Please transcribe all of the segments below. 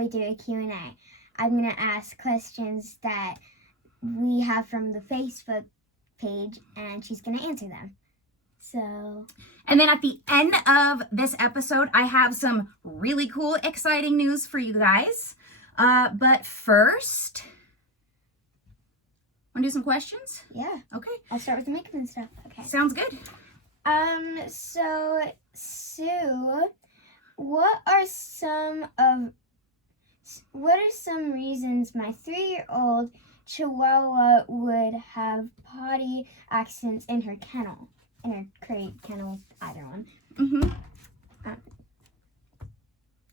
we do a Q&A. I'm going to ask questions that we have from the Facebook page, and she's going to answer them. So... And then at the end of this episode, I have some really cool, exciting news for you guys. But first, want to do some questions? Yeah. Okay. I'll start with the makeup and stuff. Okay. Sounds good. So, Sue, what are some reasons my 3-year-old Chihuahua would have potty accidents in her kennel? In her crate, kennel, either one.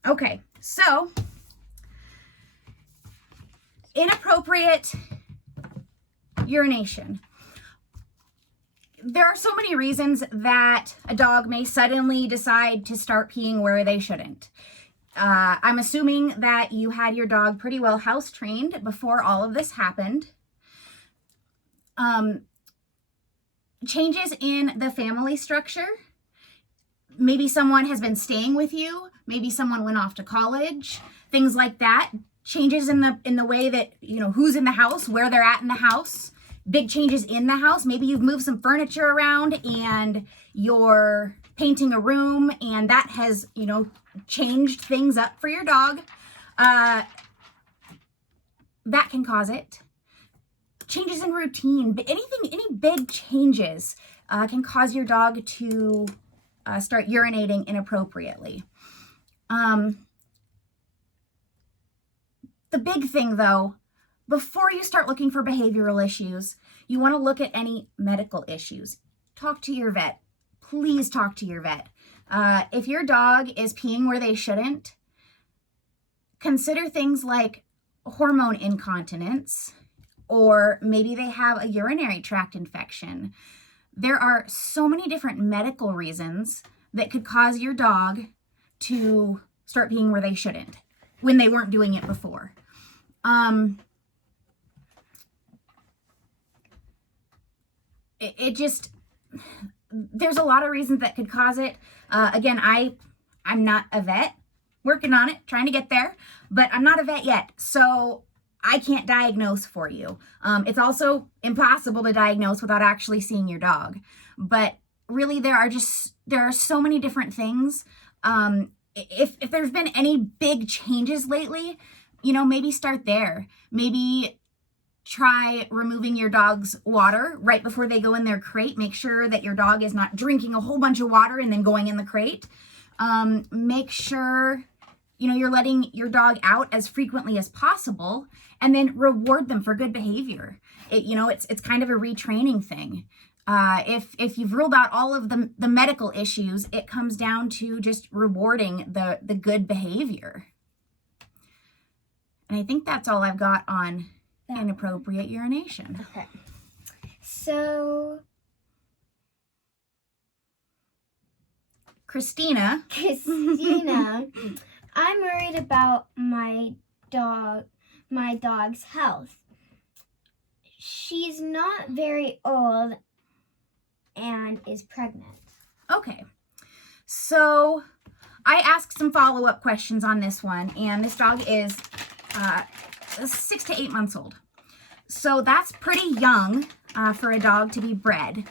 Okay, so inappropriate urination. There are so many reasons that a dog may suddenly decide to start peeing where they shouldn't. I'm assuming that you had your dog pretty well house trained before all of this happened. Changes in the family structure. Maybe someone has been staying with you. Maybe someone went off to college. Things like that. Changes in the way that, who's in the house, where they're at in the house. Big changes in the house. Maybe you've moved some furniture around and you're painting a room and that has, changed things up for your dog. That can cause it. Changes in routine, but any big changes can cause your dog to start urinating inappropriately. The big thing though, before you start looking for behavioral issues, you want to look at any medical issues. Talk to your vet. Please talk to your vet. If your dog is peeing where they shouldn't, consider things like hormone incontinence, or maybe they have a urinary tract infection. There are so many different medical reasons that could cause your dog to start peeing where they shouldn't when they weren't doing it before. There's a lot of reasons that could cause it. Again, I'm not a vet, working on it, trying to get there, but I'm not a vet yet. So I can't diagnose for you. It's also impossible to diagnose without actually seeing your dog. But really, there are so many different things. If there's been any big changes lately, maybe start there. Maybe try removing your dog's water right before they go in their crate. Make sure that your dog is not drinking a whole bunch of water and then going in the crate. Make sure you're letting your dog out as frequently as possible, and then reward them for good behavior. It's kind of a retraining thing. If you've ruled out all of the medical issues, it comes down to just rewarding the good behavior. And I think that's all I've got on inappropriate urination. Okay. So, Christina, I'm worried about my dog's health. She's not very old and is pregnant. Okay. So I asked some follow-up questions on this one, and this dog is 6 to 8 months old. So that's pretty young for a dog to be bred.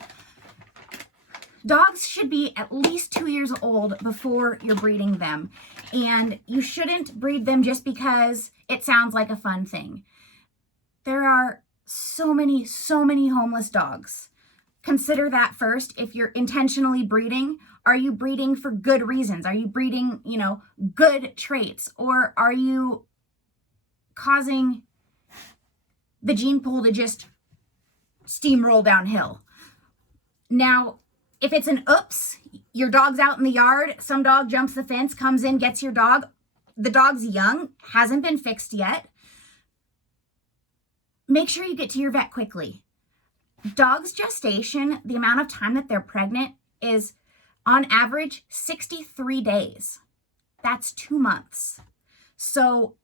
Dogs should be at least 2 years old before you're breeding them. And you shouldn't breed them just because it sounds like a fun thing. There are so many homeless dogs. Consider that first. If you're intentionally breeding, are you breeding for good reasons? Are you breeding, good traits? Or are you causing the gene pool to just steamroll downhill? Now, if it's an oops, your dog's out in the yard, some dog jumps the fence, comes in, gets your dog, the dog's young, hasn't been fixed yet, make sure you get to your vet quickly. Dogs' gestation, the amount of time that they're pregnant, is on average 63 days. That's 2 months. So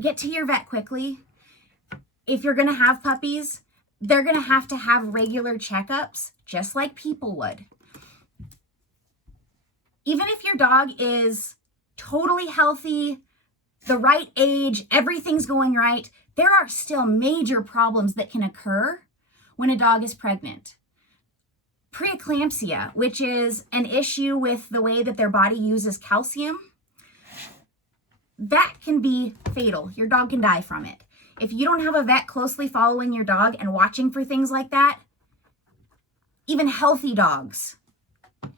get to your vet quickly. If you're going to have puppies, they're going to have regular checkups, just like people would. Even if your dog is totally healthy, the right age, everything's going right, there are still major problems that can occur when a dog is pregnant. Preeclampsia, which is an issue with the way that their body uses calcium, that can be fatal. Your dog can die from it. If you don't have a vet closely following your dog and watching for things like that, even healthy dogs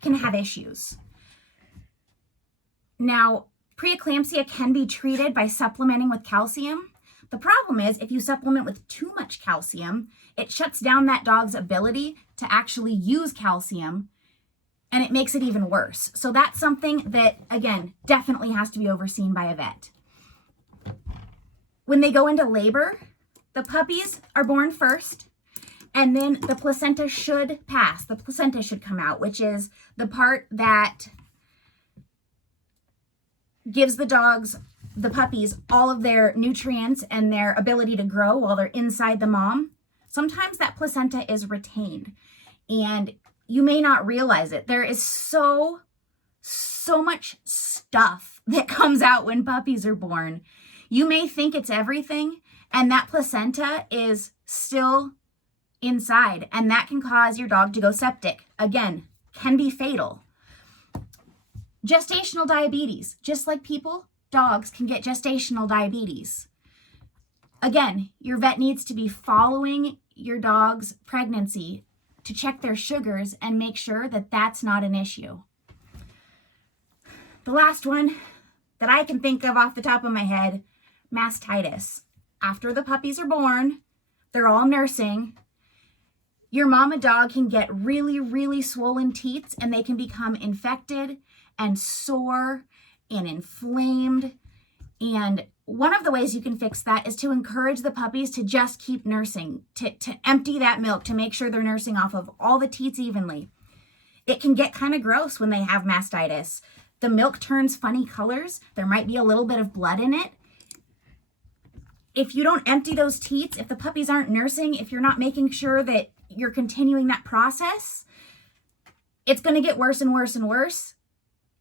can have issues. Now, preeclampsia can be treated by supplementing with calcium. The problem is if you supplement with too much calcium, it shuts down that dog's ability to actually use calcium, and it makes it even worse. So that's something that, again, definitely has to be overseen by a vet. When they go into labor, the puppies are born first, and then the placenta should pass. The placenta should come out, which is the part that gives the puppies, all of their nutrients and their ability to grow while they're inside the mom. Sometimes that placenta is retained, and you may not realize it. There is so much stuff that comes out when puppies are born. You may think it's everything, and that placenta is still inside, and that can cause your dog to go septic. Again, can be fatal. Gestational diabetes, just like people, dogs can get gestational diabetes. Again, your vet needs to be following your dog's pregnancy to check their sugars and make sure that that's not an issue. The last one that I can think of off the top of my head, mastitis. After the puppies are born, they're all nursing. Your mama dog can get really, really swollen teats, and they can become infected and sore and inflamed. And one of the ways you can fix that is to encourage the puppies to just keep nursing, to empty that milk, to make sure they're nursing off of all the teats evenly. It can get kind of gross when they have mastitis. The milk turns funny colors. There might be a little bit of blood in it. If you don't empty those teats, if the puppies aren't nursing, if you're not making sure that you're continuing that process, it's going to get worse and worse and worse.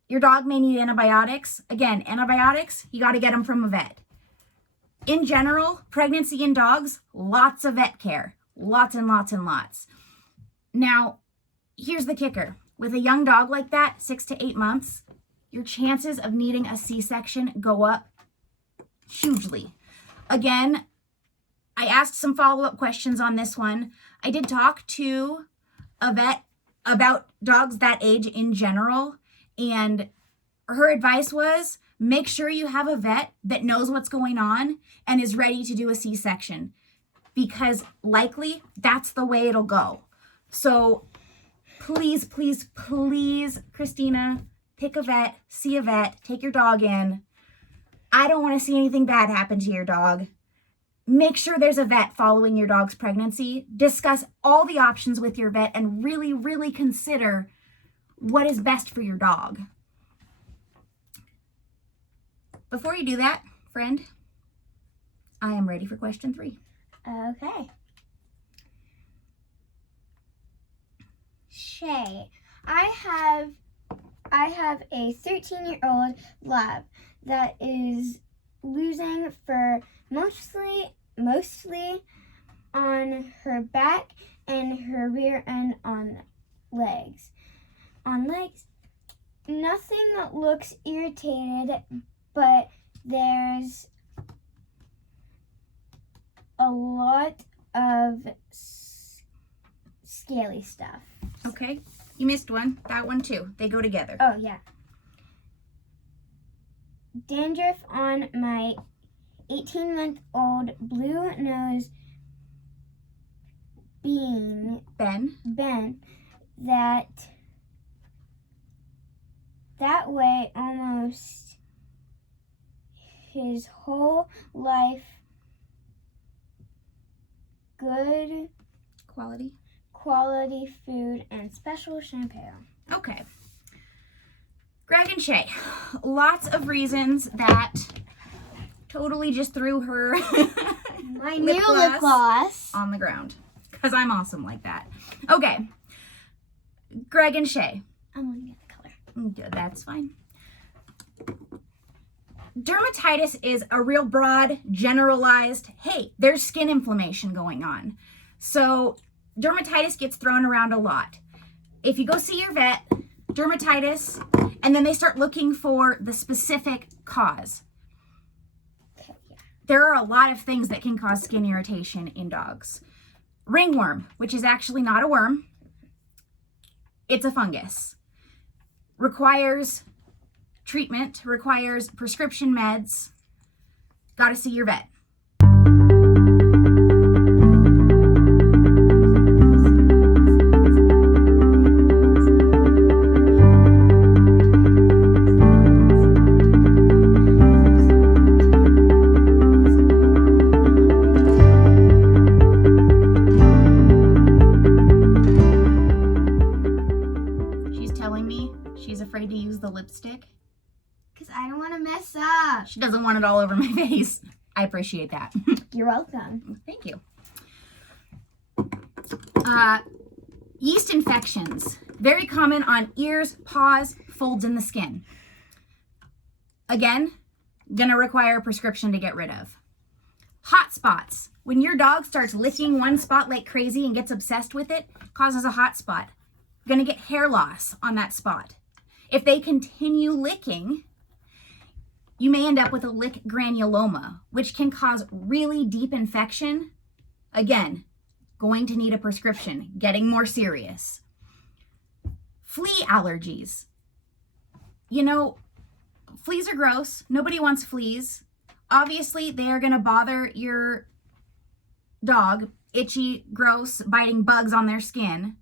Your dog may need antibiotics. Again, antibiotics, you got to get them from a vet. In general, pregnancy in dogs, lots of vet care. Lots and lots and lots. Now, here's the kicker. With a young dog like that, 6 to 8 months, your chances of needing a C-section go up hugely. Again, I asked some follow-up questions on this one. I did talk to a vet about dogs that age in general, and her advice was make sure you have a vet that knows what's going on and is ready to do a C-section, because likely that's the way it'll go. So please, please, please, Christina, pick a vet, see a vet, take your dog in. I don't want to see anything bad happen to your dog. Make sure there's a vet following your dog's pregnancy. Discuss all the options with your vet and really, really consider what is best for your dog. Before you do that, friend, I am ready for question 3. Okay. Shay, I have a 13-year-old lab that is losing fur mostly on her back and her rear end on legs. On legs, nothing that looks irritated, but there's a lot of scaly stuff. Okay, you missed one. That one too. They go together. Oh, yeah. Dandruff on my 18-month-old blue-nosed Ben, that way almost his whole life. Good quality food and special shampoo. Okay. Greg and Shay, lots of reasons that totally just threw her My new lip gloss on the ground, because I'm awesome like that. Okay. Greg and Shay. I'm looking at the color. Good, that's fine. dermatitis is a real broad, generalized, hey, there's skin inflammation going on. So dermatitis gets thrown around a lot. If you go see your vet, dermatitis, and then they start looking for the specific cause. There are a lot of things that can cause skin irritation in dogs. Ringworm, which is actually not a worm, it's a fungus. Requires treatment, requires prescription meds. Gotta see your vet. She's telling me she's afraid to use the lipstick. Because I don't want to mess up. She doesn't want it all over my face. I appreciate that. You're welcome. Thank you. Yeast infections. Very common on ears, paws, folds in the skin. Again, gonna require a prescription to get rid of. Hot spots. When your dog starts licking one spot like crazy and gets obsessed with it, causes a hot spot. Gonna get hair loss on that spot. If they continue licking, you may end up with a lick granuloma, which can cause really deep infection. Again, going to need a prescription, getting more serious. Flea allergies. You know, fleas are gross. Nobody wants fleas. Obviously, they are going to bother your dog. Itchy, gross, biting bugs on their skin.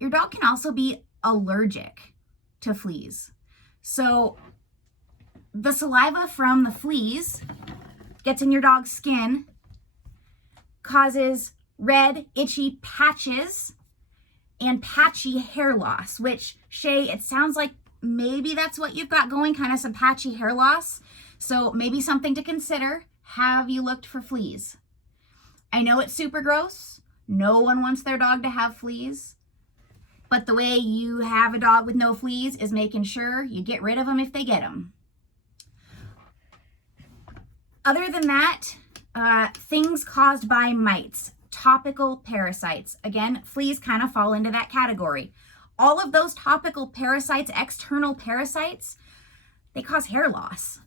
Your dog can also be allergic to fleas. So the saliva from the fleas gets in your dog's skin, causes red, itchy patches and patchy hair loss, which, Shay, it sounds like maybe that's what you've got going, kind of some patchy hair loss. So maybe something to consider. Have you looked for fleas? I know it's super gross. No one wants their dog to have fleas. But the way you have a dog with no fleas is making sure you get rid of them if they get them. Other than that, things caused by mites, topical parasites. Again, fleas kind of fall into that category. All of those topical parasites, external parasites, they cause hair loss.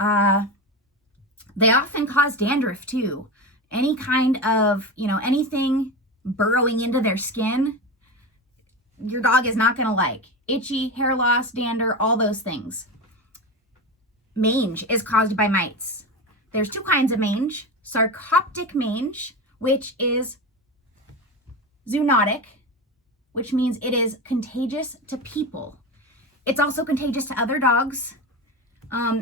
They often cause dandruff too. Any kind of, anything burrowing into their skin, your dog is not going to like. Itchy, hair loss, dander, all those things. Mange is caused by mites. There's two kinds of mange. Sarcoptic mange, which is zoonotic, which means it is contagious to people. It's also contagious to other dogs.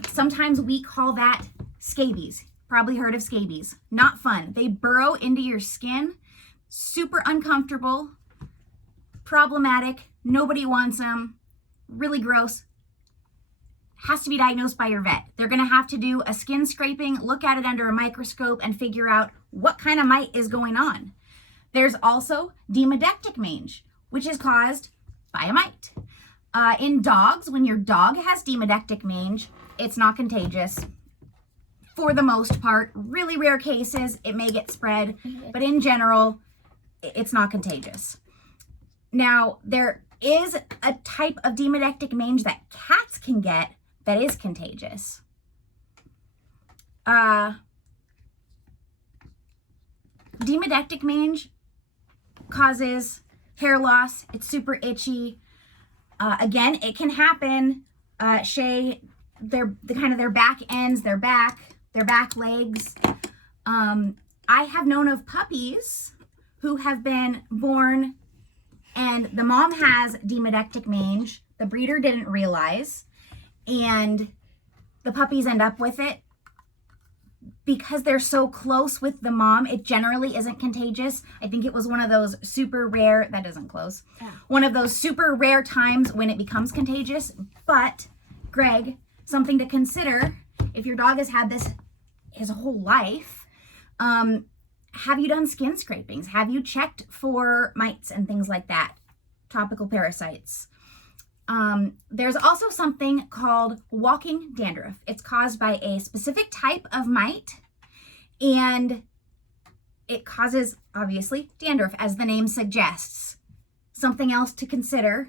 Sometimes we call that scabies. Probably heard of scabies. Not fun. They burrow into your skin. Super uncomfortable. Problematic. Nobody wants them. Really gross. Has to be diagnosed by your vet. They're going to have to do a skin scraping, look at it under a microscope, and figure out what kind of mite is going on. There's also demodectic mange, which is caused by a mite. In dogs, when your dog has demodectic mange, it's not contagious. For the most part, really rare cases, it may get spread, but in general, it's not contagious. Now, there is a type of demodectic mange that cats can get that is contagious. Demodectic mange causes hair loss. It's super itchy. Again, it can happen. Shay, their back ends, their back legs. I have known of puppies who have been born and the mom has demodectic mange. The breeder didn't realize, and the puppies end up with it. Because they're so close with the mom, it generally isn't contagious. I think it was one of those super rare, that isn't close, one of those super rare times when it becomes contagious. But, Greg, something to consider, if your dog has had this his whole life, have you done skin scrapings? Have you checked for mites and things like that? Topical parasites. There's also something called walking dandruff. It's caused by a specific type of mite, and it causes, obviously, dandruff, as the name suggests. Something else to consider: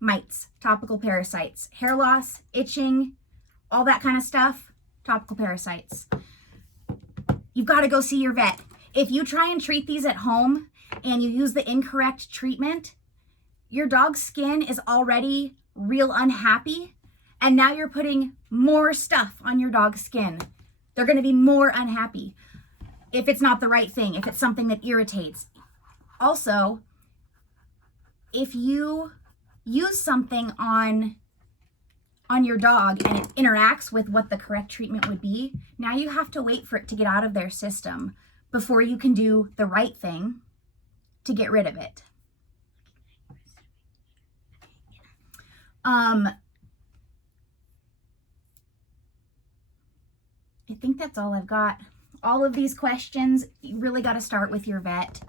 mites, topical parasites, hair loss, itching, all that kind of stuff, topical parasites. You've got to go see your vet. If you try and treat these at home and you use the incorrect treatment, your dog's skin is already real unhappy, and now you're putting more stuff on your dog's skin. They're going to be more unhappy if it's not the right thing, if it's something that irritates. Also, if you use something on your dog and it interacts with what the correct treatment would be, now you have to wait for it to get out of their system before you can do the right thing to get rid of it. I think that's all I've got. All of these questions, you really got to start with your vet.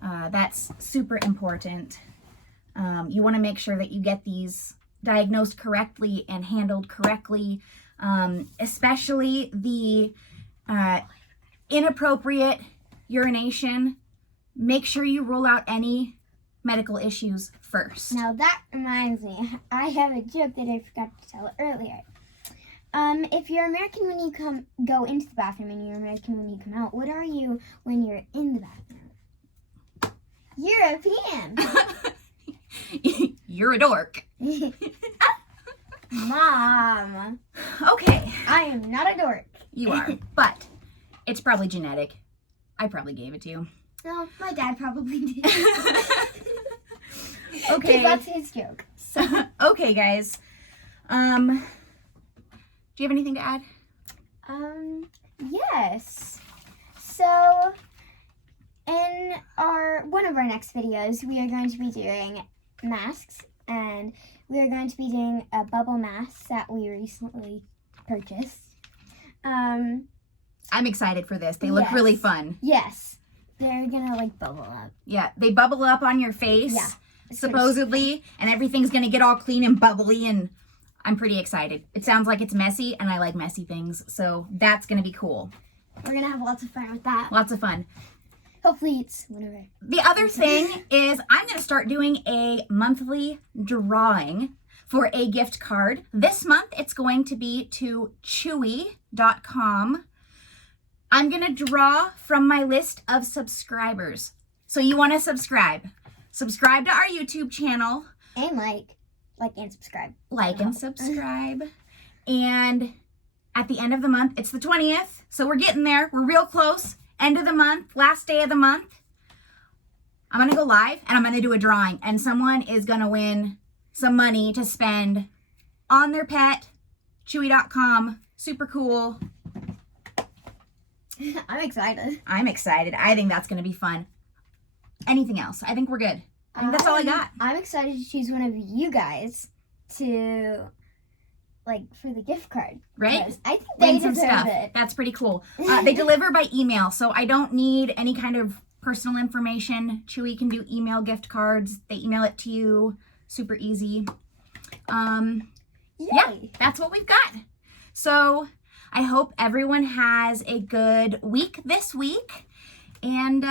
That's super important. You want to make sure that you get these diagnosed correctly and handled correctly, especially the inappropriate urination. Make sure you rule out any medical issues first. Now that reminds me, I have a joke that I forgot to tell earlier. If you're American when you go into the bathroom and you're American when you come out, what are you when you're in the bathroom? European. You're a dork. Mom. Okay. I am not a dork. You are, but it's probably genetic. I probably gave it to you. No, my dad probably did. Okay. That's his joke. So. Okay, guys. Do you have anything to add? Yes. So, in one of our next videos, we are going to be doing masks, and we are going to be doing a bubble mask that we recently purchased. I'm excited for this. They look really fun. Yes. They're gonna like bubble up. Yeah, they bubble up on your face. Yeah. Supposedly, and everything's gonna get all clean and bubbly, and I'm pretty excited. It sounds like it's messy, and I like messy things, so that's gonna be cool. We're gonna have lots of fun with that. Lots of fun. Hopefully it's whatever. The other thing is I'm gonna start doing a monthly drawing for a gift card. This month it's going to be to chewy.com. I'm gonna draw from my list of subscribers. So you wanna subscribe. Subscribe to our YouTube channel. And like and subscribe. Like and subscribe. And at the end of the month, it's the 20th. So we're getting there. We're real close. End of the month, last day of the month. I'm going to go live and I'm going to do a drawing. And someone is going to win some money to spend on their pet. Chewy.com. Super cool. I'm excited. I'm excited. I think that's going to be fun. Anything else? I think we're good. I think that's all I got. I'm excited to choose one of you guys to, for the gift card. Right? I think they Win some deserve stuff. it. That's pretty cool. They deliver by email, so I don't need any kind of personal information. Chewy can do email gift cards. They email it to you. Super easy. Yeah, that's what we've got. So I hope everyone has a good week this week. And